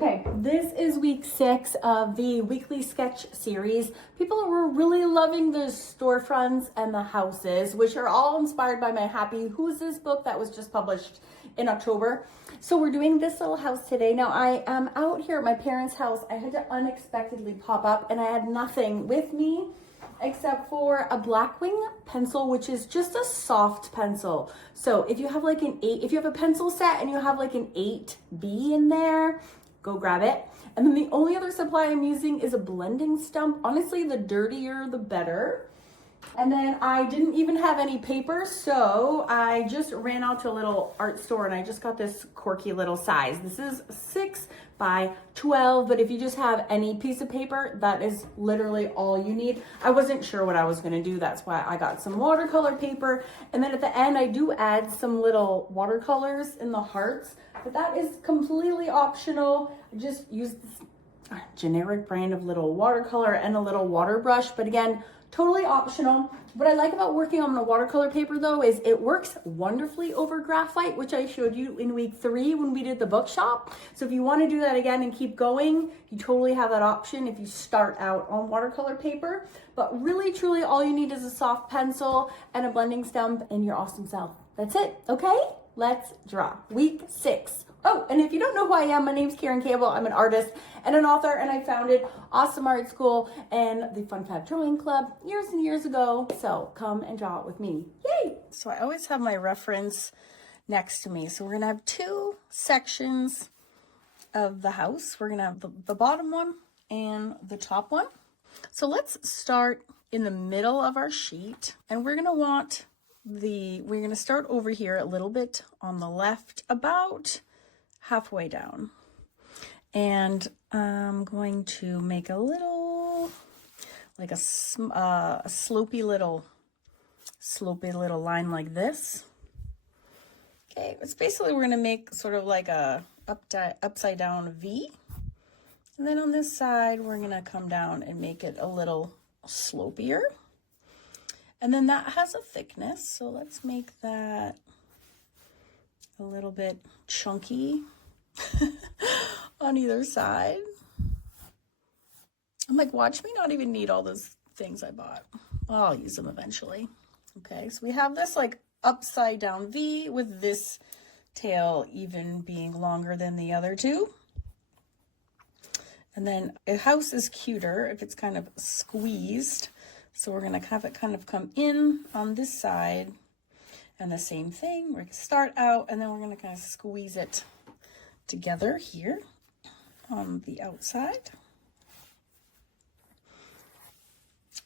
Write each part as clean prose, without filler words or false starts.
Okay, this is week 6 of the weekly sketch series. People were really loving the storefronts and the houses, which are all inspired by my Happy Who's This book that was just published in October. So we're doing this little house today. Now I am out here at my parents' house. I had to unexpectedly pop up and I had nothing with me except for a Blackwing pencil, which is just a soft pencil. So if you have like if you have a pencil set and you have like an 8B in there, go grab it. And then the only other supply I'm using is a blending stump. Honestly, the dirtier, the better. And then I didn't even have any paper, so I just ran out to a little art store and I just got this quirky little size. This is 6 by 12, but if you just have any piece of paper, that is literally all you need. I wasn't sure what I was gonna do. That's why I got some watercolor paper. And then at the end, I do add some little watercolors in the hearts, but that is completely optional. I just use this generic brand of little watercolor and a little water brush, but again, totally optional. What I like about working on the watercolor paper though is it works wonderfully over graphite, which I showed you in week 3 when we did the bookshop. So if you want to do that again and keep going, you totally have that option if you start out on watercolor paper. But really, truly, all you need is a soft pencil and a blending stump and your awesome self. That's it, okay? Let's draw. Week 6. Oh, and if you don't know who I am, my name's Campbell. I'm an artist and an author, and I founded Awesome Art School and the Fun Fab Drawing Club years and years ago. So come and draw it with me. Yay! So I always have my reference next to me. So we're going to have 2 sections of the house. We're going to have the bottom one and the top one. So let's start in the middle of our sheet, and we're going to start over here a little bit on the left, about halfway down, and I'm going to make a little, like a slopey little line like this. Okay, it's basically, we're going to make sort of like a upside down V, and then on this side we're going to come down and make it a little slopier, and then that has a thickness, so let's make that a little bit chunky on either side. I'm like, watch me not even need all those things I bought. Well, I'll use them eventually. Okay, so we have this like upside down V with this tail even being longer than the other 2. And then a house is cuter if it's kind of squeezed. So we're gonna have it kind of come in on this side. And the same thing, we're gonna start out and then we're gonna kind of squeeze it together here on the outside.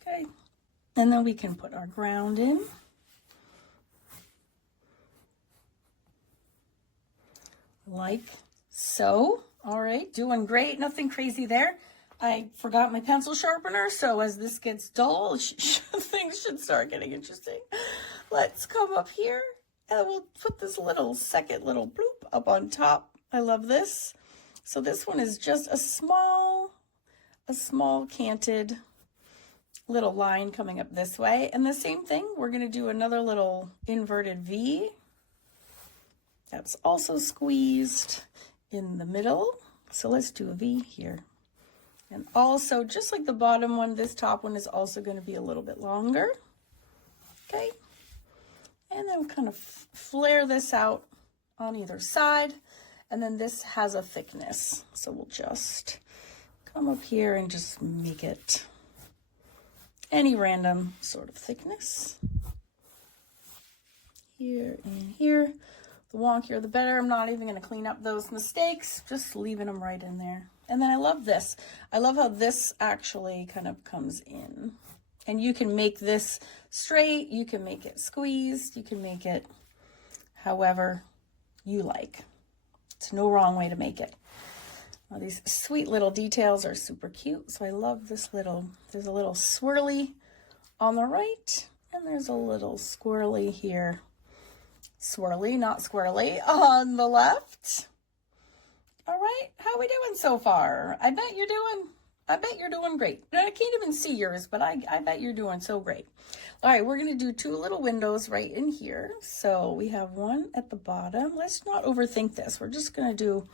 Okay, and then we can put our ground in. Like so. All right, doing great, nothing crazy there. I forgot my pencil sharpener, so as this gets dull, things should start getting interesting. Let's come up here and we'll put this second little bloop up on top. I love this. So this one is just a small canted little line coming up this way. And the same thing, we're going to do another little inverted V. That's also squeezed in the middle. So let's do a V here. And also, just like the bottom one, this top one is also going to be a little bit longer. Okay. And then we'll kind of flare this out on either side. And then this has a thickness. So we'll just come up here and just make it any random sort of thickness. Here and here. The wonkier the better. I'm not even going to clean up those mistakes, just leaving them right in there. And then I love this. I love how this actually kind of comes in. And you can make this straight, you can make it squeezed, you can make it however you like. It's no wrong way to make it. Well, these sweet little details are super cute. So I love this there's a little swirly on the right, and there's a little squirrely here. Swirly, not squirrely, on the left. All right, how are we doing so far? I bet you're doing great. I can't even see yours, but I bet you're doing so great. All right, we're gonna do 2 little windows right in here. So we have one at the bottom. Let's not overthink this. We're just gonna do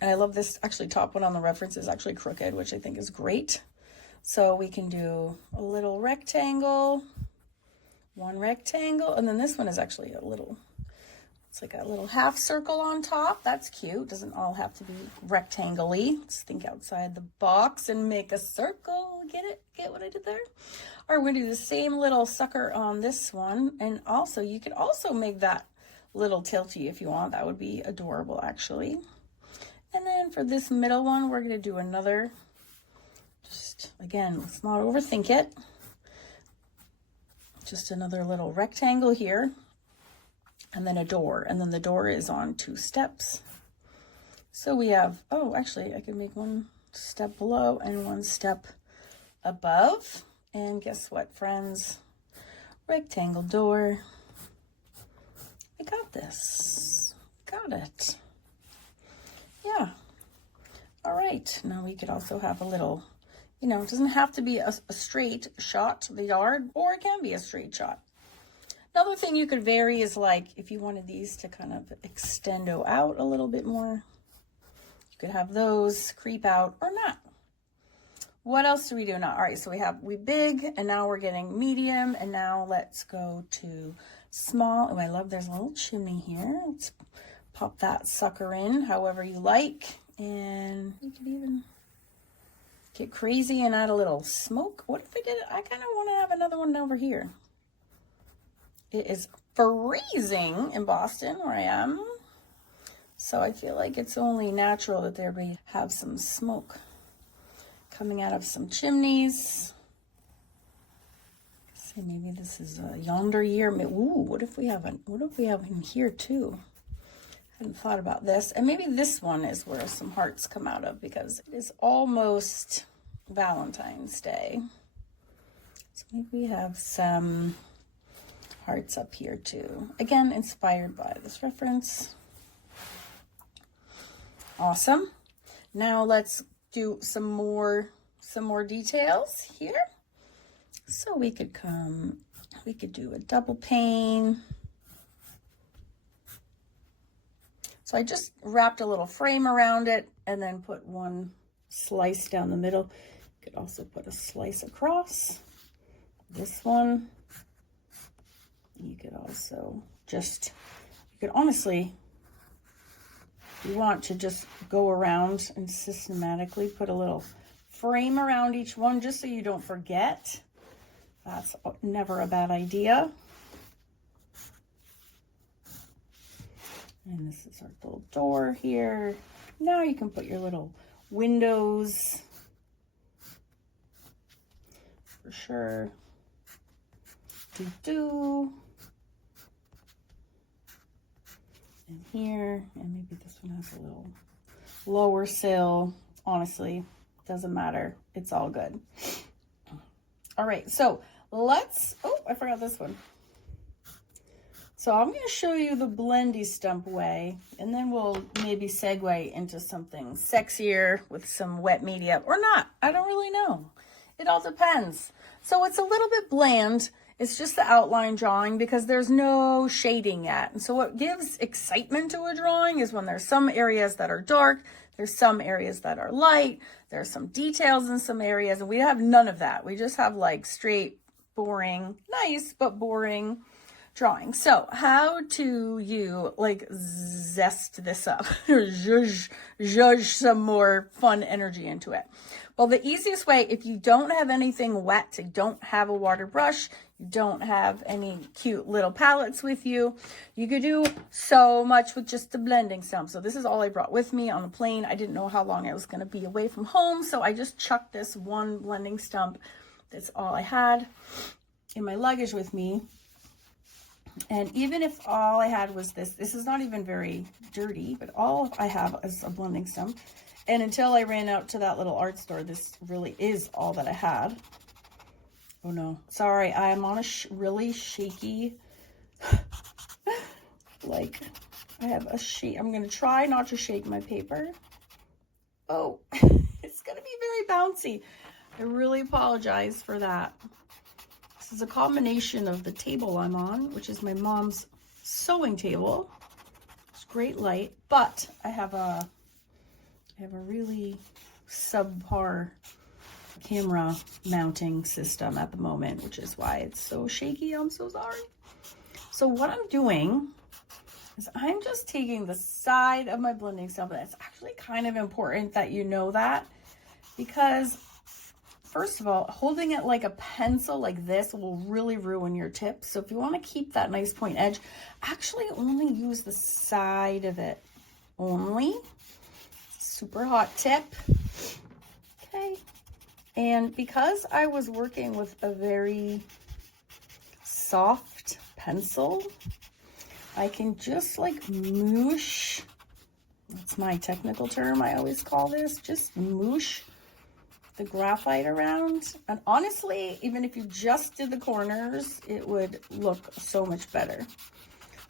And I love this, actually top one on the reference is actually crooked, which I think is great. So we can do a little rectangle, one rectangle, and then this one is actually a little, it's like a little half circle on top. That's cute. Doesn't all have to be rectangle-y. Let's think outside the box and make a circle. Get it? Get what I did there? All right, we're gonna do the same little sucker on this one. And also, you could also make that little tilty if you want. That would be adorable, actually. And then for this middle one, we're gonna do another, just again, let's not overthink it. Just another little rectangle here. And then a door, and then the door is on 2 steps. So we have, oh, actually I could make 1 step below and 1 step above. And guess what, friends? Rectangle door. I got this. Got it. Yeah. All right, now we could also have a little, you know, it doesn't have to be a straight shot to the yard, or it can be a straight shot. Another thing you could vary is like if you wanted these to kind of extendo out a little bit more, you could have those creep out or not. What else do we do now? All right, so we big, and now we're getting medium, and now let's go to small. Oh, I love there's a little chimney here. Let's pop that sucker in however you like, and you could even get crazy and add a little smoke. What if I did it? I kind of want to have another one over here. It is freezing in Boston where I am, so I feel like it's only natural that there we have some smoke coming out of some chimneys. So maybe this is a yonder year. Ooh, what if we have in here too? I hadn't thought about this. And maybe this one is where some hearts come out of, because it is almost Valentine's Day. So maybe we have some hearts up here too. Again, inspired by this reference. Awesome. Now let's do some more details here. So we could do a double pane. So I just wrapped a little frame around it and then put 1 slice down the middle. You could also put a slice across this one. You could also you could honestly, if you want to just go around and systematically put a little frame around each one just so you don't forget. That's never a bad idea. And this is our little door here. Now you can put your little windows for sure. And here, and maybe this one has a little lower sill. Honestly, doesn't matter. It's all good. All right, so let's, oh, I forgot this one. So I'm going to show you the blendy stump way, and then we'll maybe segue into something sexier with some wet media, or not. I don't really know. It all depends. So it's a little bit bland. It's just the outline drawing because there's no shading yet. And so what gives excitement to a drawing is when there's some areas that are dark, there's some areas that are light, there's some details in some areas, and we have none of that. We just have like straight, boring, nice, but boring drawing. So how do you like zest this up or zhuzh some more fun energy into it? Well, the easiest way, if you don't have anything wet, you don't have a water brush, you don't have any cute little palettes with you, you could do so much with just the blending stump. So this is all I brought with me on the plane. I didn't know how long I was going to be away from home, so I just chucked this 1 blending stump. That's all I had in my luggage with me. And even if all I had was this is not even very dirty, but all I have is a blending stump. And until I ran out to that little art store, this really is all that I had. Oh no, sorry, I am on a really shaky, like, I have a shake. I'm gonna try not to shake my paper. Oh, it's gonna be very bouncy. I really apologize for that. This is a combination of the table I'm on, which is my mom's sewing table. It's great light, but I have a I have a really subpar camera mounting system at the moment, which is why it's so shaky. I'm so sorry. So what I'm doing is I'm just taking the side of my blending stump, and it's actually kind of important that you know that, because first of all, holding it like a pencil like this will really ruin your tip. So if you want to keep that nice point edge, actually only use the side of it only. Super hot tip. Okay. And because I was working with a very soft pencil, I can just like moosh. That's my technical term. I always call this, just moosh the graphite around. And honestly, even if you just did the corners, it would look so much better.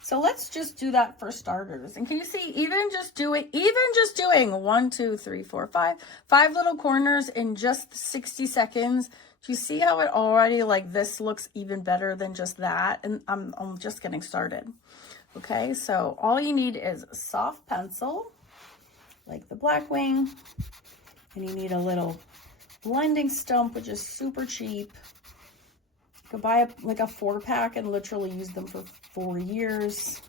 So let's just do that for starters. And can you see, even just doing 1, 2, 3, 4, 5 little corners in just 60 seconds. Do you see how it already, like, this looks even better than just that? And I'm just getting started. Okay, so all you need is a soft pencil, like the Blackwing, and you need a little blending stump, which is super cheap. You could buy like a 4-pack and literally use them for 4 years.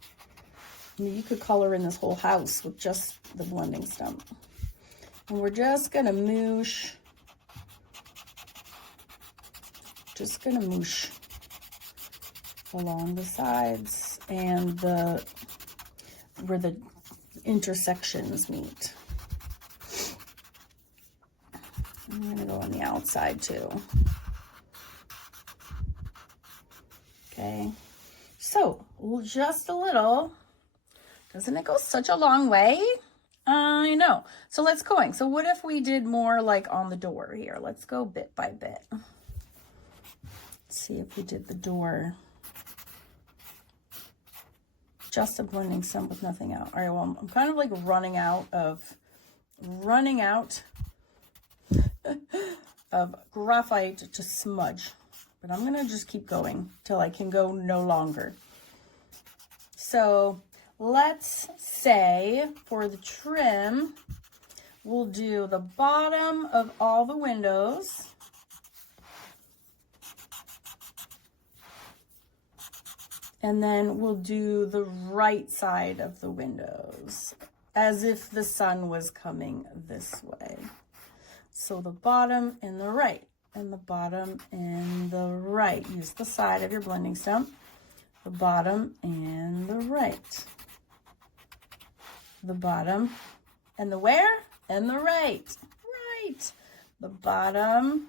I mean, you could color in this whole house with just the blending stump. And we're just gonna moosh. Just gonna moosh along the sides and where the intersections meet. I'm gonna go on the outside too. Okay, so just a little. Doesn't it go such a long way? I know. So let's going. So what if we did more like on the door here? Let's go bit by bit. Let's see if we did the door. Just a blending stump with nothing out. All right, well, I'm kind of like running out of graphite to smudge, but I'm gonna just keep going till I can go no longer. So let's say for the trim, we'll do the bottom of all the windows. And then we'll do the right side of the windows as if the sun was coming this way. So the bottom and the right, and the bottom and the right. Use the side of your blending stump. The bottom and the right. The bottom and the where? And the right. Right. The bottom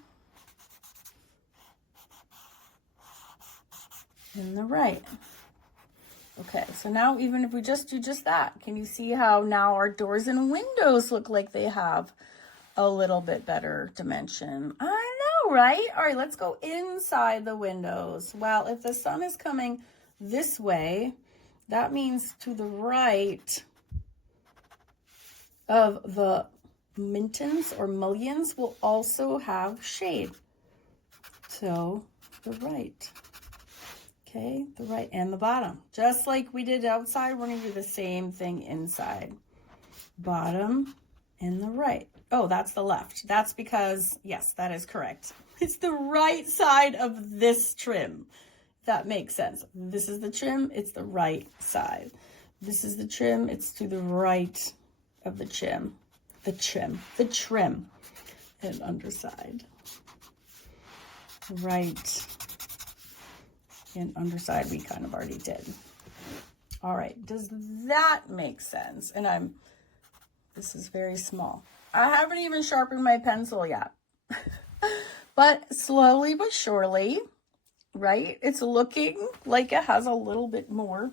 and the right. Okay, so now even if we just do just that, can you see how now our doors and windows look like they have a little bit better dimension? I know, right? All right, let's go inside the windows. Well, if the sun is coming this way, that means to the right of the mintons or mullions will also have shade. So the right. Okay, the right and the bottom. Just like we did outside, we're going to do the same thing inside. Bottom and the right. Oh, that's the left. That's because, yes, that is correct. It's the right side of this trim. That makes sense. This is the trim, it's the right side. This is the trim, it's to the right of the trim. The trim and underside. Right and underside we kind of already did. All right, does that make sense? And this is very small. I haven't even sharpened my pencil yet. But slowly but surely, right? It's looking like it has a little bit more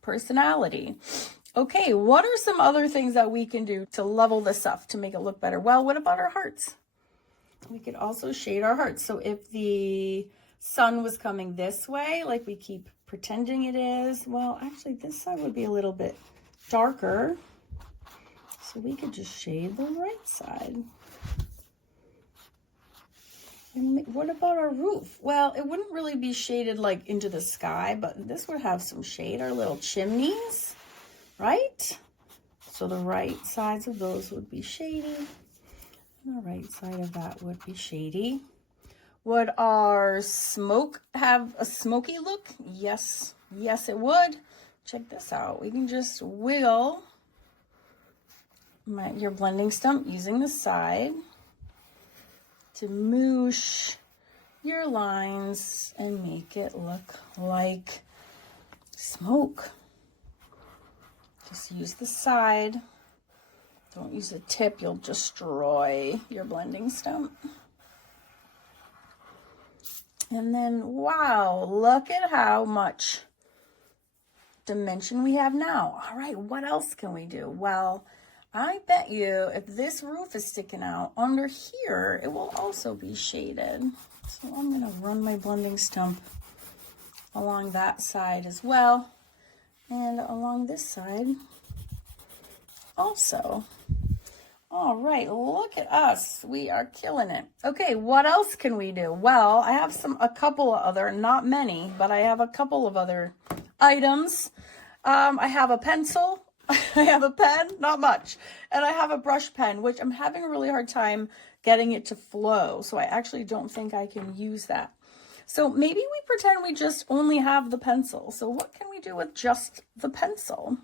personality. Okay, what are some other things that we can do to level this up to make it look better? Well, what about our hearts? We could also shade our hearts. So if the sun was coming this way, like we keep pretending it is, well, actually this side would be a little bit darker. So we could just shade the right side. And what about our roof? Well, it wouldn't really be shaded like into the sky, but this would have some shade, our little chimneys, right? So the right sides of those would be shady, and the right side of that would be shady. Would our smoke have a smoky look? Yes, yes it would. Check this out. We can just wiggle your blending stump using the side to moosh your lines and make it look like smoke. Just use the side. Don't use the tip, you'll destroy your blending stump. And then, wow, look at how much dimension we have now. All right, what else can we do? Well, I bet you if this roof is sticking out under here, it will also be shaded. So I'm gonna run my blending stump along that side as well, and along this side also. All right, look at us. We are killing it. Okay, what else can we do? Well, I have a couple of other, not many, but I have a couple of other items. I have a pencil, I have a pen, not much, and I have a brush pen, which I'm having a really hard time getting it to flow. So I actually don't think I can use that. So maybe we pretend we just only have the pencil. So what can we do with just the pencil?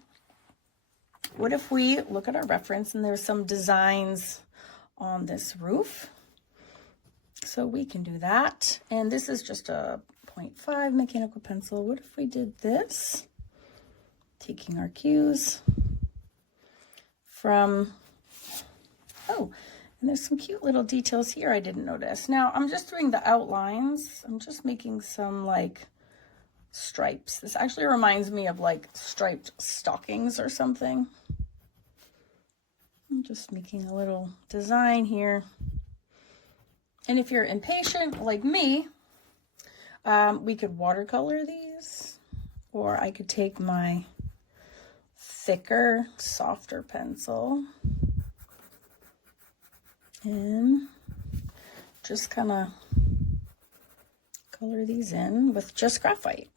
What if we look at our reference and there's some designs on this roof? So we can do that. And this is just a 0.5 mechanical pencil. What if we did this? Taking our cues from, oh, and there's some cute little details here I didn't notice. Now I'm just doing the outlines. I'm just making some like stripes. This actually reminds me of like striped stockings or something. I'm just making a little design here. And if you're impatient like me, we could watercolor these, or I could take my thicker, softer pencil and just kind of color these in with just graphite.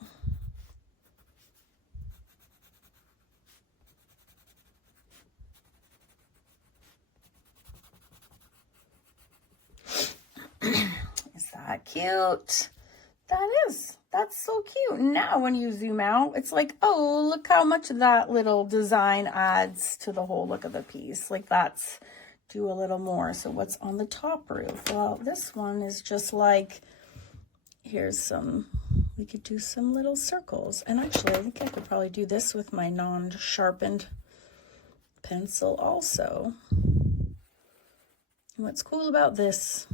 Is that cute? That's so cute. Now when you zoom out, it's like, oh, look how much that little design adds to the whole look of the piece. Like that's do a little more. So what's on the top roof? Well, this one is just like, here's some, we could do some little circles. And actually, I think I could probably do this with my non-sharpened pencil also. And what's cool about this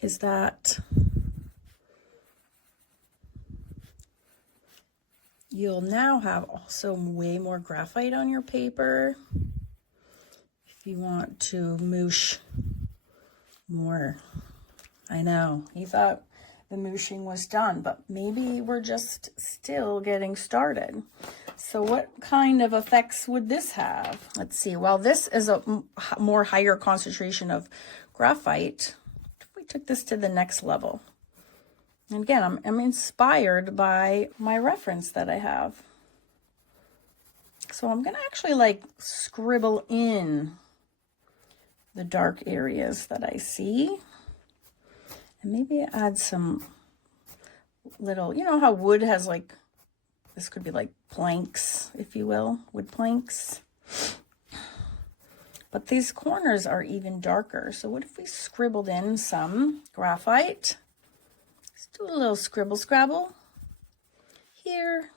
is that you'll now have also way more graphite on your paper if you want to moosh more. I know, you thought the mooshing was done, but maybe we're just still getting started. So what kind of effects would this have? Let's see. Well, this is a more higher concentration of graphite. We took this to the next level. And again, I'm inspired by my reference that I have. So I'm going to actually like scribble in the dark areas that I see. And maybe add some little, you know how wood has like, this could be like planks, if you will, wood planks. But these corners are even darker. So what if we scribbled in some graphite? Let's do a little scribble scrabble here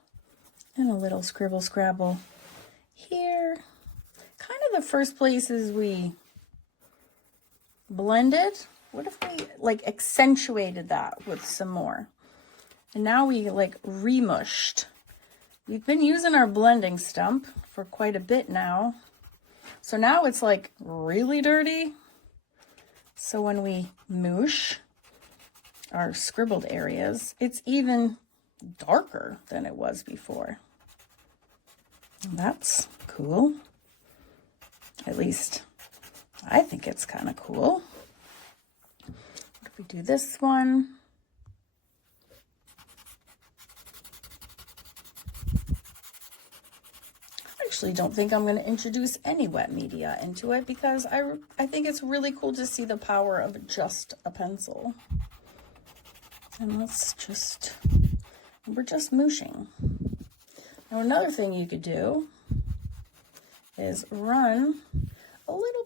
and a little scribble scrabble here. Kind of the first places we blended. What if we like accentuated that with some more? And now we like remushed. We've been using our blending stump for quite a bit now. So now it's like really dirty. So when we moosh our scribbled areas, it's even darker than it was before. That's cool. At least I think it's kind of cool. What if we do this one? actually don't think I'm going to introduce any wet media into it because I think it's really cool to see the power of just a pencil. And we're just mooshing. Now another thing you could do is run a little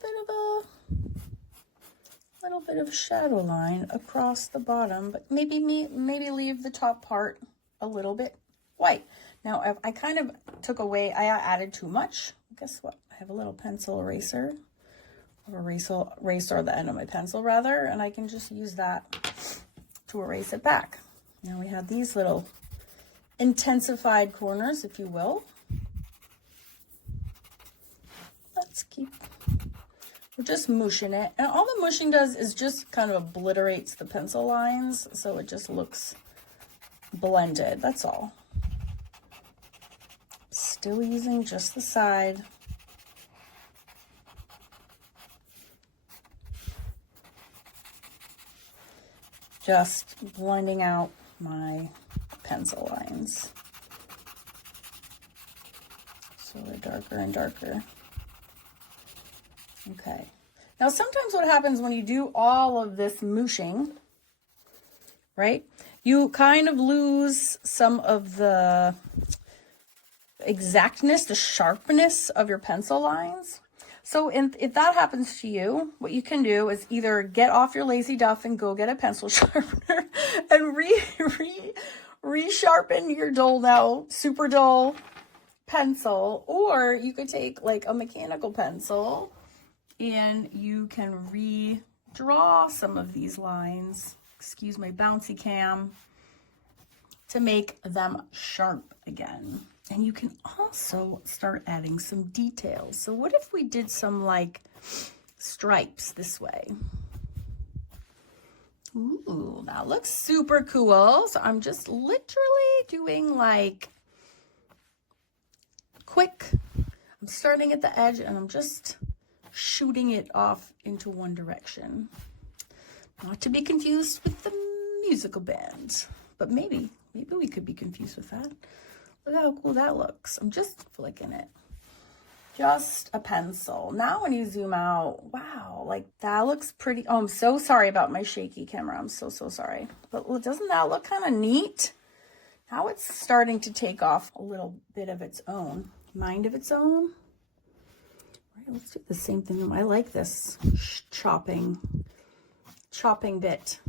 bit of shadow line across the bottom, but maybe leave the top part a little bit white. Now, if I kind of took away, I added too much. Guess what? I have a little pencil eraser, or eraser at the end of my pencil rather, and I can just use that to erase it back. Now we have these little intensified corners, if you will. We're just mushing it. And all the mushing does is just kind of obliterates the pencil lines, so it just looks blended. That's all. Still using just the side. Just blending out my pencil lines. So they're darker and darker. Okay. Now sometimes what happens when you do all of this mooshing, right? You kind of lose some of the exactness, the sharpness of your pencil lines. So if that happens to you, what you can do is either get off your lazy duff and go get a pencil sharpener and re-sharpen your super dull pencil, or you could take like a mechanical pencil and you can redraw some of these lines, excuse my bouncy cam, to make them sharp again. And you can also start adding some details. So what if we did some like stripes this way? Ooh, that looks super cool. So I'm just literally doing like quick. I'm starting at the edge and I'm just shooting it off into one direction. Not to be confused with the musical band, but maybe we could be confused with that. Look how cool that looks. I'm just flicking it. Just a pencil. Now when you zoom out, wow, like that looks pretty. Oh, I'm so sorry about my shaky camera. I'm so sorry. But doesn't that look kind of neat? Now it's starting to take off a little bit of its own, mind of its own. All right, let's do the same thing. I like this chopping bit.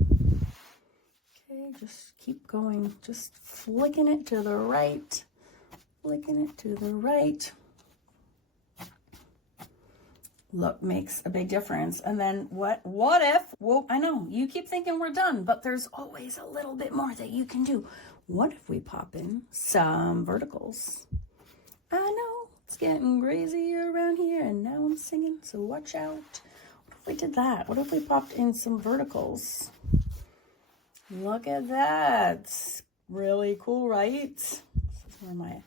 Okay, just keep going. Just flicking it to the right. Flicking it to the right. Look, makes a big difference. And then what if, well, I know you keep thinking we're done, but there's always a little bit more that you can do. What if we pop in some verticals? I know it's getting crazy around here and now I'm singing, so watch out. What if we did that? What if we popped in some verticals? Look at that. It's really cool, right? This is where my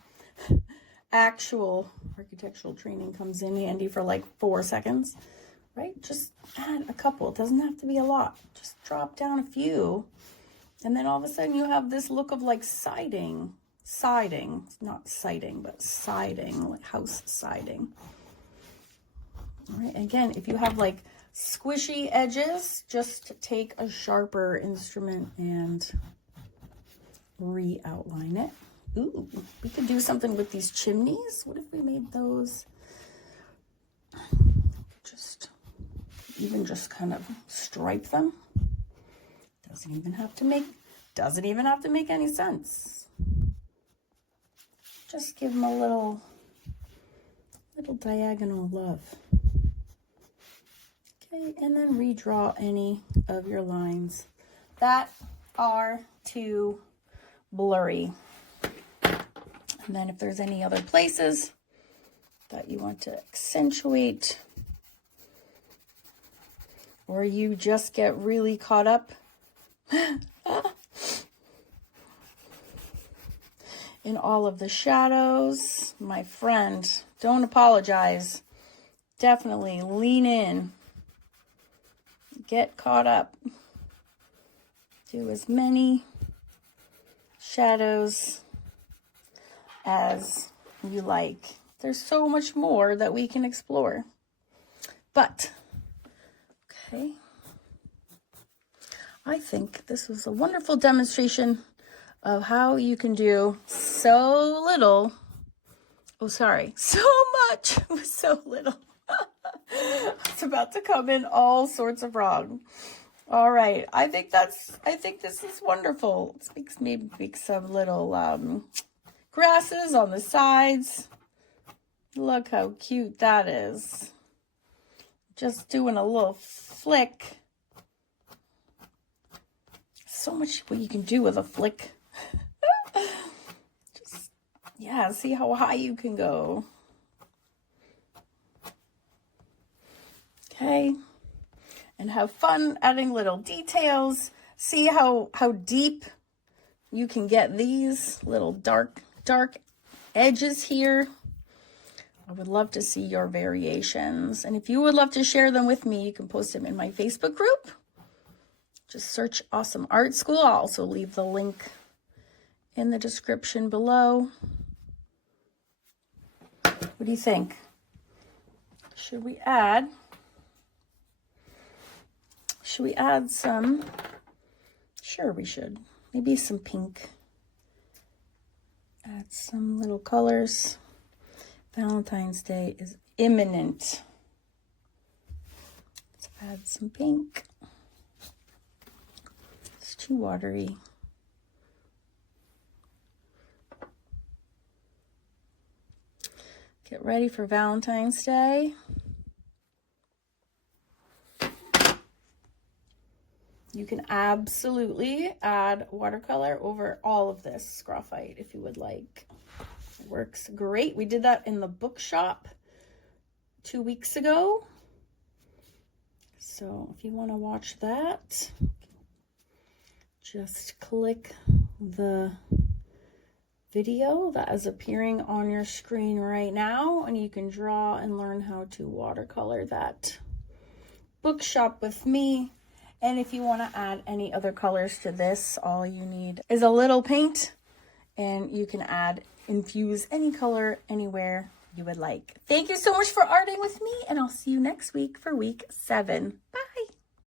actual architectural training comes in handy for like 4 seconds, right? Just add a couple. It doesn't have to be a lot. Just drop down a few. And then all of a sudden you have this look of like siding, not siding, but siding, like house siding. All right, again, if you have like squishy edges, just take a sharper instrument and re-outline it. Ooh, we could do something with these chimneys. What if we made those just kind of stripe them? Doesn't even have to make any sense. Just give them a little diagonal love. Okay, and then redraw any of your lines that are too blurry. And then if there's any other places that you want to accentuate, or you just get really caught up in all of the shadows, my friend, don't apologize. Definitely lean in. Get caught up. Do as many shadows as you like. There's so much more that we can explore. But, okay. I think this was a wonderful demonstration of how you can do so little. Oh, sorry. So much with so little. It's about to come in all sorts of wrong. All right. I think this is wonderful. Let's maybe make some little grasses on the sides. Look how cute that is. Just doing a little flick. So much what you can do with a flick. Just, yeah, see how high you can go. Okay. And have fun adding little details. See how deep you can get these little dark edges here. I would love to see your variations. And if you would love to share them with me, you can post them in my Facebook group. Just search Awesome Art School. I'll also leave the link in the description below. What do you think? Should we add some? Sure, we should. Maybe some pink. Add some little colors. Valentine's Day is imminent. Let's add some pink. It's too watery. Get ready for Valentine's Day. You can absolutely add watercolor over all of this graphite if you would like. It works great. We did that in the bookshop 2 weeks ago. So if you want to watch that, just click the video that is appearing on your screen right now, and you can draw and learn how to watercolor that bookshop with me. And if you want to add any other colors to this, all you need is a little paint, and you can infuse any color anywhere you would like. Thank you so much for arting with me, and I'll see you next week for week 7. Bye.